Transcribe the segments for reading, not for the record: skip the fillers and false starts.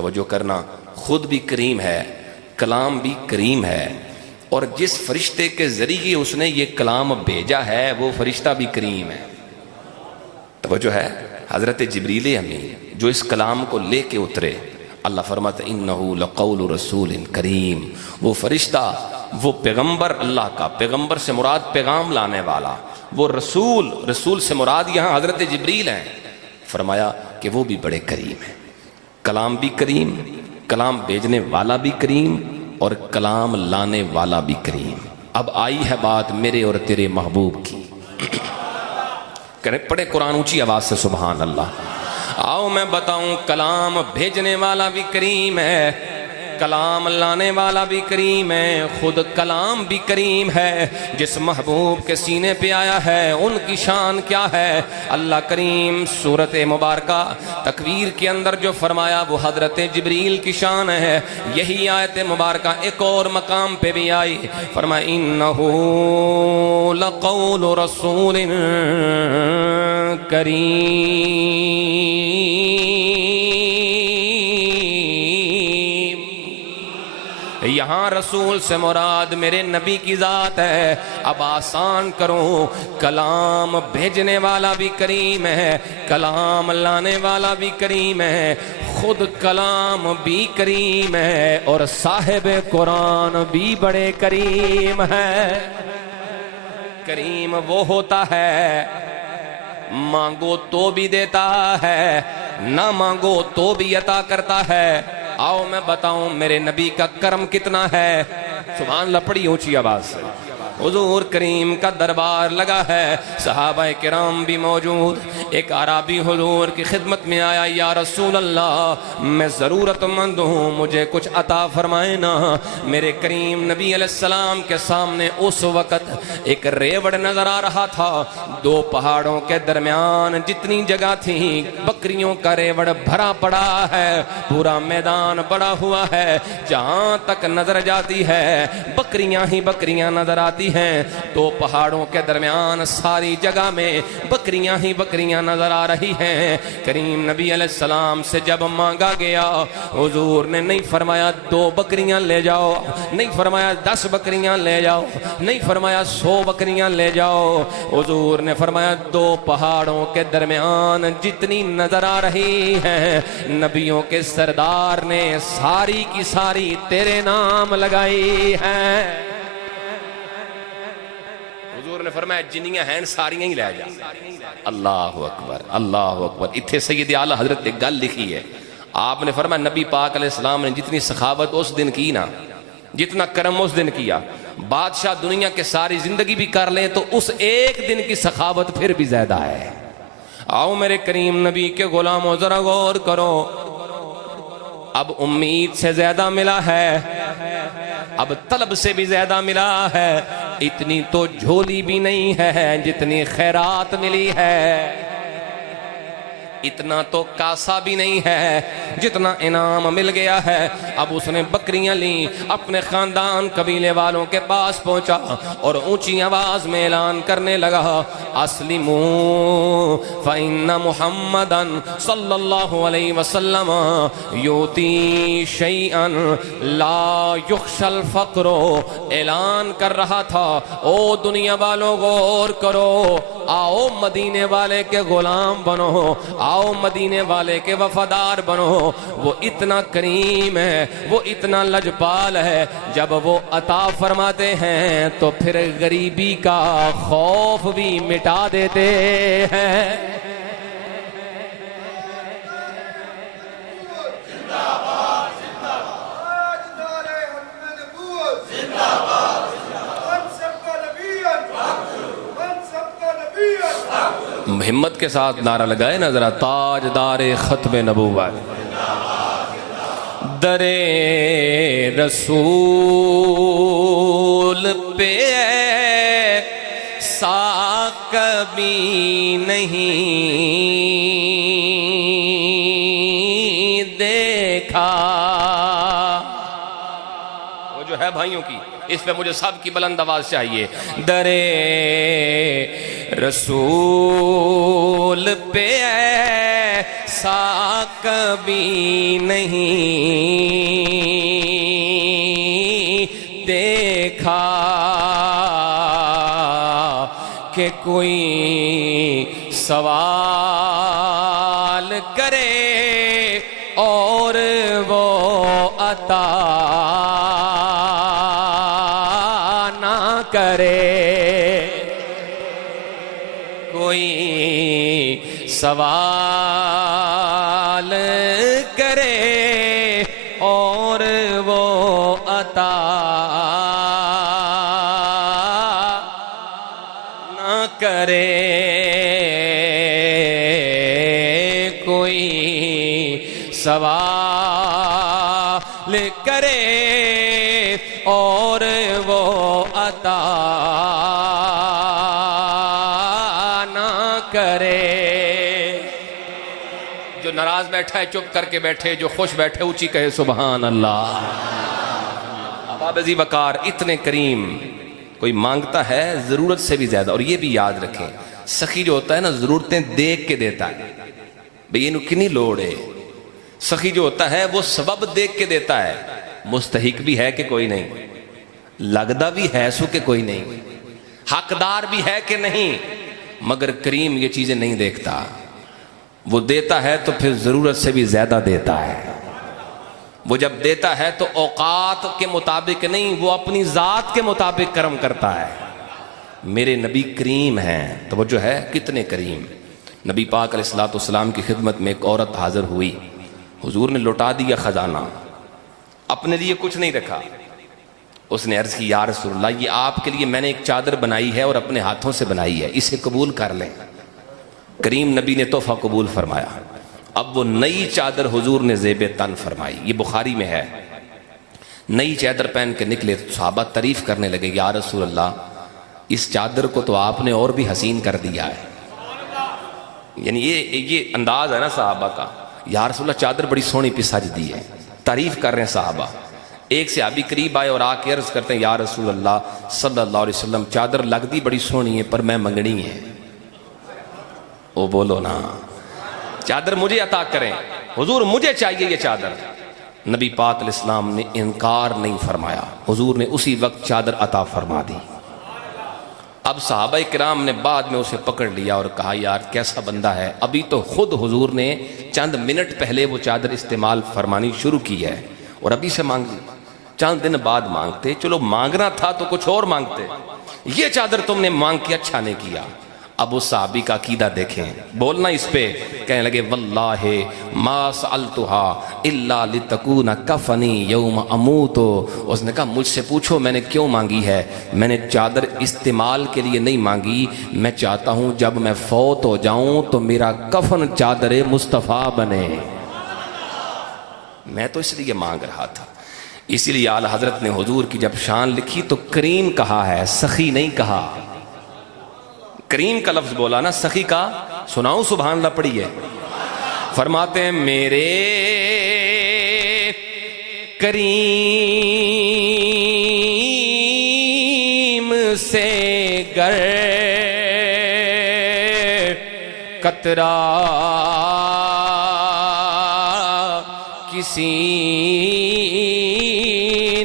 توجہ کرنا، خود بھی کریم ہے، کلام بھی کریم ہے، اور جس فرشتے کے ذریعے اس نے یہ کلام بھیجا ہے وہ فرشتہ بھی کریم ہے۔ توجہ ہے، حضرت جبریل امین جو اس کلام کو لے کے اترے، اللہ فرماتا انہو لقول رسول کریم، وہ فرشتہ، وہ پیغمبر اللہ کا، پیغمبر سے مراد پیغام لانے والا، وہ رسول سے مراد یہاں حضرت جبریل ہیں، فرمایا کہ وہ بھی بڑے کریم ہیں۔ کلام بھی کریم، کلام بھیجنے والا بھی کریم، اور کلام لانے والا بھی کریم۔ اب آئی ہے بات میرے اور تیرے محبوب کی، پڑھے قرآن اونچی آواز سے سبحان اللہ۔ آؤ میں بتاؤں، کلام بھیجنے والا بھی کریم ہے، کلام لانے والا بھی کریم ہے، خود کلام بھی کریم ہے۔ جس محبوب کے سینے پہ آیا ہے ان کی شان کیا ہے؟ اللہ کریم سورت مبارکہ تکویر کے اندر جو فرمایا وہ حضرت جبریل کی شان ہے۔ یہی آیت مبارکہ ایک اور مقام پہ بھی آئی، فرمایا انہو لقول رسول کریم، یہاں رسول سے مراد میرے نبی کی ذات ہے۔ اب آسان کرو، کلام بھیجنے والا بھی کریم ہے، کلام لانے والا بھی کریم ہے، خود کلام بھی کریم ہے، اور صاحب قرآن بھی بڑے کریم ہے۔ کریم وہ ہوتا ہے مانگو تو بھی دیتا ہے، نہ مانگو تو بھی عطا کرتا ہے۔ آؤ میں بتاؤں میرے نبی کا کرم کتنا ہے، سبحان اللہ پڑی اونچی آواز سے۔ حضور کریم کا دربار لگا ہے، صحابہ کرام بھی موجود۔ ایک عربی حضور کی خدمت میں آیا، یا رسول اللہ میں ضرورت مند ہوں، مجھے کچھ عطا فرمائے نا۔ میرے کریم نبی علیہ السلام کے سامنے اس وقت ایک ریوڑ نظر آ رہا تھا، دو پہاڑوں کے درمیان جتنی جگہ تھی بکریوں کا ریوڑ بھرا پڑا ہے، پورا میدان بڑا ہوا ہے، جہاں تک نظر جاتی ہے بکریاں ہی بکریاں نظر آتی ہیں۔ دو پہاڑوں کے درمیان ساری جگہ میں بکریاں ہی بکریاں نظر آ رہی ہیں۔ کریم نبی علیہ السلام سے جب مانگا گیا، حضور نے نہیں فرمایا 2 بکریاں لے جاؤ، نہیں فرمایا 10 بکریاں لے جاؤ، نہیں فرمایا 100 بکریاں لے جاؤ، حضور نے فرمایا 2 پہاڑوں کے درمیان جتنی نظر آ رہی ہیں، نبیوں کے سردار نے ساری کی ساری تیرے نام لگائی ہیں۔ حضور نے فرمایا جنیاں ہیں ساریاں ہی لے جا۔ اللہ اکبر، اللہ اکبر۔ اتھے سید اعلیٰ حضرت ایک گل لکھی ہے، آپ نے فرمایا نبی پاک علیہ السلام نے جتنی سخاوت اس دن کی نا، جتنا کرم اس دن کیا، بادشاہ دنیا کے ساری زندگی بھی کر لیں تو اس ایک دن کی سخاوت پھر بھی زیادہ ہے۔ آؤ میرے کریم نبی کے غلاموں ذرا غور کرو، اب امید سے زیادہ ملا ہے، اب طلب سے بھی زیادہ ملا ہے، اتنی تو جھولی بھی نہیں ہے جتنی خیرات ملی ہے، اتنا تو کاسا بھی نہیں ہے جتنا انعام مل گیا ہے۔ اب اس نے بکریاں لیں، اپنے خاندان قبیلے والوں کے پاس پہنچا اور اونچی آواز میں اعلان کرنے لگا، اسلموا فإن محمدا صلی اللہ علیہ وسلم یؤتی شیئا لا یخشى الفقر۔ اعلان کر رہا تھا، او دنیا والوں غور کرو، آؤ مدینے والے کے غلام بنو، آؤ مدینے والے کے وفادار بنو۔ وہ اتنا کریم ہے، وہ اتنا لجپال ہے، جب وہ عطا فرماتے ہیں تو پھر غریبی کا خوف بھی مٹا دیتے ہیں۔ ہمت کے ساتھ نعرہ لگائے نا ذرا، تاجدار ختم نبوت، در رسول پہ ایسا کبھی نہیں دیکھا۔ وہ جو ہے بھائیوں کی، اس پہ مجھے سب کی بلند آواز چاہیے، در رسول پہ ایسا کبھی نہیں دیکھا کہ کوئی سوال کرے اور وہ عطا نہ کرے. کوئی سوال کرے اور وہ عطا نہ کرے. کوئی سوال کرے اور وہ عطا نہ کرے. جو ناراض بیٹھا ہے چپ کر کے بیٹھے، جو خوش بیٹھے اونچی کہے سبحان اللہ. بابا وقار اتنے کریم. کوئی مانگتا ہے ضرورت سے بھی زیادہ. اور یہ بھی یاد رکھیں، سخی جو ہوتا ہے نا ضرورتیں دیکھ کے دیتا ہے. بھئی یہ کنی لوڑ ہے. سخی جو ہوتا ہے وہ سبب دیکھ کے دیتا ہے. مستحق بھی ہے کہ کوئی نہیں، لگدا بھی ہے سو کہ کوئی نہیں، حقدار بھی ہے کہ نہیں. مگر کریم یہ چیزیں نہیں دیکھتا. وہ دیتا ہے تو پھر ضرورت سے بھی زیادہ دیتا ہے. وہ جب دیتا ہے تو اوقات کے مطابق نہیں، وہ اپنی ذات کے مطابق کرم کرتا ہے. میرے نبی کریم ہیں. توجہ ہے کتنے کریم. نبی پاک علیہ السلام کی خدمت میں ایک عورت حاضر ہوئی. حضور نے لوٹا دیا خزانہ، اپنے لیے کچھ نہیں رکھا. اس نے عرض کی یا رسول اللہ، یہ آپ کے لیے میں نے ایک چادر بنائی ہے اور اپنے ہاتھوں سے بنائی ہے، اسے قبول کر لیں. کریم نبی نے تحفہ قبول فرمایا. اب وہ نئی چادر حضور نے زیب تن فرمائی. یہ بخاری میں ہے. نئی چادر پہن کے نکلے تو صحابہ تعریف کرنے لگے یا رسول اللہ، اس چادر کو تو آپ نے اور بھی حسین کر دیا ہے. یعنی یہ انداز ہے نا صحابہ کا. یا رسول اللہ چادر بڑی سونی پی سج دی ہے. تعریف کر رہے ہیں صحابہ. ایک صحابی قریب آئے اور آ کے عرض کرتے ہیں یا رسول اللہ صلی اللہ علیہ وسلم چادر لگتی بڑی سونی ہے پر میں منگنی ہے. او بولو نا، چادر مجھے عطا کریں حضور، مجھے چاہیے یہ چادر. نبی پاک علیہ السلام نے انکار نہیں فرمایا. حضور نے اسی وقت چادر عطا فرما دی. اب صحابہ کرام نے بعد میں اسے پکڑ لیا اور کہا یار کیسا بندہ ہے. ابھی تو خود حضور نے چند منٹ پہلے وہ چادر استعمال فرمانی شروع کی ہے اور ابھی سے مانگ لی. چند دن بعد مانگتے، چلو مانگنا تھا تو کچھ اور مانگتے. یہ چادر تم نے مانگ کے اچھا نہیں کیا. اب اس صحابی کا عقیدہ دیکھیں، بولنا اس پہ. کہنے لگے واللہ ما سألتها الا لتکون کفنی یوم اموت. اس نے کہا مجھ سے پوچھو میں نے کیوں مانگی ہے. میں نے چادر استعمال کے لیے نہیں مانگی، میں چاہتا ہوں جب میں فوت ہو جاؤں تو میرا کفن چادر مصطفیٰ بنے. میں تو اس لیے مانگ رہا تھا. اسی لیے اعلیٰ حضرت نے حضور کی جب شان لکھی تو کریم کہا ہے، سخی نہیں کہا. کریم کا لفظ بولا نا، سخی کا سناؤں سبحان اللہ پڑھیے. فرماتے ہیں میرے کریم سے گر قطرہ کسی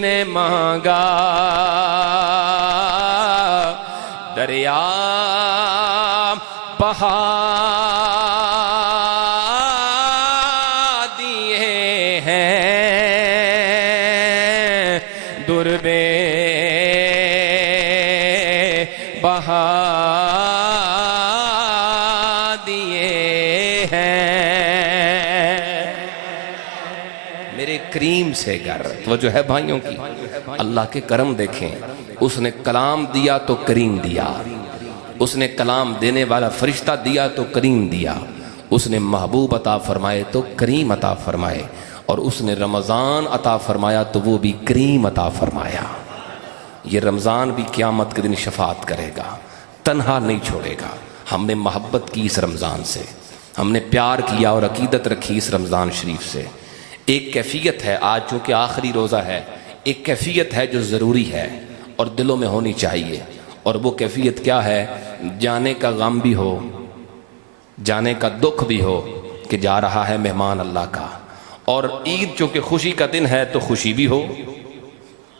نے مانگا، دریا بہا دیے ہیں، دربے بہا دیے ہیں. میرے کریم سے گر. وہ جو ہے بھائیوں کی اللہ کے کرم دیکھیں. اس نے کلام دیا تو کریم دیا. اس نے کلام دینے والا فرشتہ دیا تو کریم دیا. اس نے محبوب عطا فرمائے تو کریم عطا فرمائے. اور اس نے رمضان عطا فرمایا تو وہ بھی کریم عطا فرمایا. یہ رمضان بھی قیامت کے دن شفاعت کرے گا، تنہا نہیں چھوڑے گا. ہم نے محبت کی اس رمضان سے، ہم نے پیار کیا اور عقیدت رکھی اس رمضان شریف سے. ایک کیفیت ہے آج چونکہ آخری روزہ ہے، ایک کیفیت ہے جو ضروری ہے اور دلوں میں ہونی چاہیے. اور وہ کیفیت کیا ہے؟ جانے کا غم بھی ہو، جانے کا دکھ بھی ہو، کہ جا رہا ہے مہمان اللہ کا. اور عید چونکہ خوشی کا دن ہے تو خوشی بھی ہو,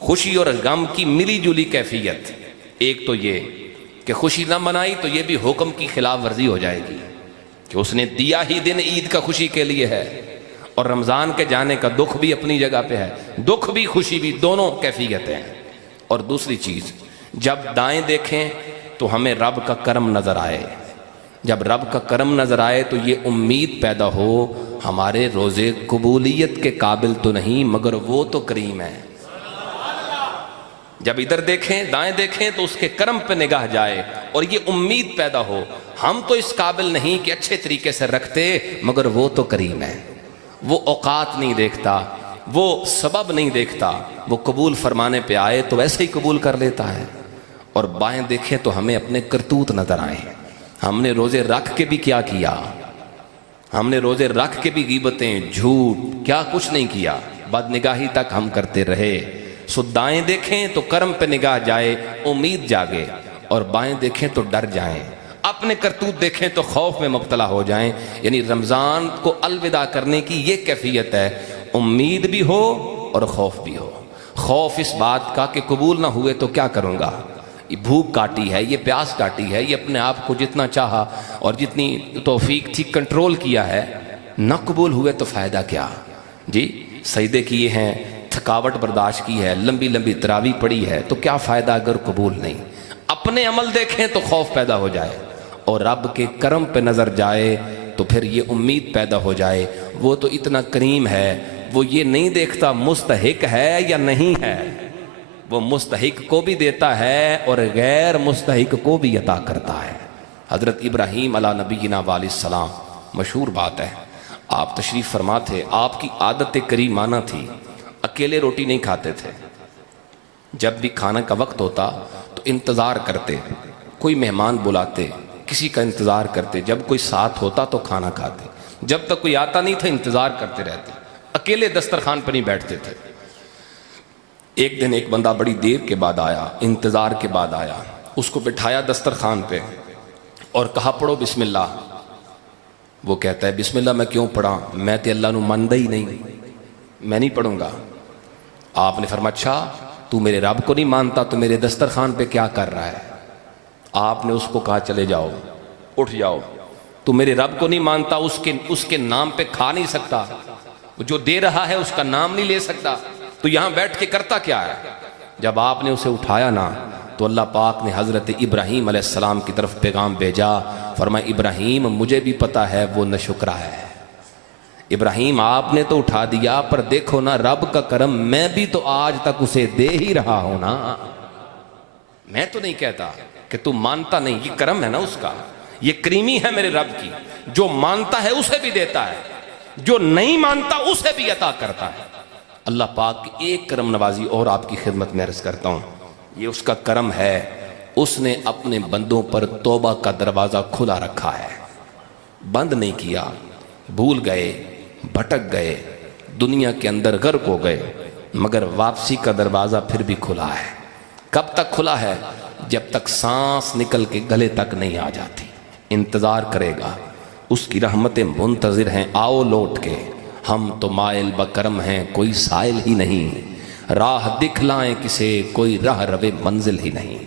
خوشی اور غم کی ملی جلی کیفیت. ایک تو یہ کہ خوشی نہ منائی تو یہ بھی حکم کی خلاف ورزی ہو جائے گی کہ اس نے دیا ہی دن عید کا خوشی کے لیے ہے, اور رمضان کے جانے کا دکھ بھی اپنی جگہ پہ ہے, دکھ بھی خوشی بھی دونوں کیفیتیں ہیں. اور دوسری چیز, جب دائیں دیکھیں تو ہمیں رب کا کرم نظر آئے, جب رب کا کرم نظر آئے تو یہ امید پیدا ہو ہمارے روزے قبولیت کے قابل تو نہیں مگر وہ تو کریم ہے. جب ادھر دیکھیں دائیں دیکھیں تو اس کے کرم پہ نگاہ جائے اور یہ امید پیدا ہو ہم تو اس قابل نہیں کہ اچھے طریقے سے رکھتے مگر وہ تو کریم ہے. وہ اوقات نہیں دیکھتا, وہ سبب نہیں دیکھتا, وہ قبول فرمانے پہ آئے تو ویسے ہی قبول کر لیتا ہے. اور بائیں دیکھیں تو ہمیں اپنے کرتوت نظر آئے, ہم نے روزے رکھ کے بھی کیا کیا, ہم نے روزے رکھ کے بھی غیبتیں جھوٹ کیا کچھ نہیں کیا, بد نگاہی تک ہم کرتے رہے. سو دائیں دیکھیں تو کرم پہ نگاہ جائے امید جاگے, اور بائیں دیکھیں تو ڈر جائیں, اپنے کرتوت دیکھیں تو خوف میں مبتلا ہو جائیں. یعنی رمضان کو الوداع کرنے کی یہ کیفیت ہے, امید بھی ہو اور خوف بھی ہو. خوف اس بات کا کہ قبول نہ ہوئے تو کیا کروں گا, یہ بھوک کاٹی ہے, یہ پیاس کاٹی ہے, یہ اپنے آپ کو جتنا چاہا اور جتنی توفیق تھی کنٹرول کیا ہے, نہ قبول ہوئے تو فائدہ کیا جی. سجدے کیے ہیں, تھکاوٹ برداشت کی ہے, لمبی لمبی تراویح پڑی ہے, تو کیا فائدہ اگر قبول نہیں. اپنے عمل دیکھیں تو خوف پیدا ہو جائے, اور رب کے کرم پہ نظر جائے تو پھر یہ امید پیدا ہو جائے وہ تو اتنا کریم ہے, وہ یہ نہیں دیکھتا مستحق ہے یا نہیں ہے, وہ مستحق کو بھی دیتا ہے اور غیر مستحق کو بھی عطا کرتا ہے. حضرت ابراہیم علیہ نبینا علیہ السلام, مشہور بات ہے, آپ تشریف فرما تھے, آپ کی عادت کریمانہ تھی, اکیلے روٹی نہیں کھاتے تھے, جب بھی کھانا کا وقت ہوتا تو انتظار کرتے, کوئی مہمان بلاتے کسی کا انتظار کرتے, جب کوئی ساتھ ہوتا تو کھانا کھاتے, جب تک کوئی آتا نہیں تھا انتظار کرتے رہتے, اکیلے دسترخوان پر نہیں بیٹھتے تھے. ایک دن ایک بندہ بڑی دیر کے بعد آیا, انتظار کے بعد آیا, اس کو بٹھایا دسترخوان پہ اور کہا پڑھو بسم اللہ. وہ کہتا ہے بسم اللہ میں کیوں پڑھا, میں تے اللہ نو ماندا ہی نہیں, میں نہیں پڑھوں گا. آپ نے فرمایا اچھا تو میرے رب کو نہیں مانتا تو میرے دسترخوان پہ کیا کر رہا ہے. آپ نے اس کو کہا چلے جاؤ, اٹھ جاؤ, تو میرے رب کو نہیں مانتا, اس کے نام پہ کھا نہیں سکتا, جو دے رہا ہے اس کا نام نہیں لے سکتا, تو یہاں بیٹھ کے کرتا کیا ہے. جب آپ نے اسے اٹھایا نا تو اللہ پاک نے حضرت ابراہیم علیہ السلام کی طرف پیغام بھیجا, فرمایا ابراہیم مجھے بھی پتا ہے وہ ناشکرا ہے. ابراہیم آپ نے تو اٹھا دیا پر دیکھو نا رب کا کرم, میں بھی تو آج تک اسے دے ہی رہا ہوں نا. میں تو نہیں کہتا کہ تو مانتا نہیں, یہ کرم ہے نا اس کا, یہ کریمی ہے میرے رب کی, جو مانتا ہے اسے بھی دیتا ہے, جو نہیں مانتا اسے بھی عطا کرتا ہے. اللہ پاک کی ایک کرم نوازی اور آپ کی خدمت میں عرض کرتا ہوں, یہ اس کا کرم ہے, اس نے اپنے بندوں پر توبہ کا دروازہ کھلا رکھا ہے, بند نہیں کیا. بھول گئے, بھٹک گئے, دنیا کے اندر غرق ہو گئے, مگر واپسی کا دروازہ پھر بھی کھلا ہے. کب تک کھلا ہے؟ جب تک سانس نکل کے گلے تک نہیں آ جاتی. انتظار کرے گا, اس کی رحمتیں منتظر ہیں, آؤ لوٹ کے, ہم تو مائل بکرم ہیں کوئی سائل ہی نہیں, راہ دکھلائیں کسے کوئی راہ روے منزل ہی نہیں.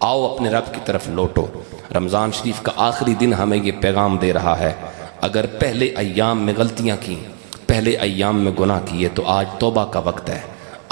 آؤ اپنے رب کی طرف لوٹو. رمضان شریف کا آخری دن ہمیں یہ پیغام دے رہا ہے, اگر پہلے ایام میں غلطیاں کی, پہلے ایام میں گناہ کیے تو آج توبہ کا وقت ہے.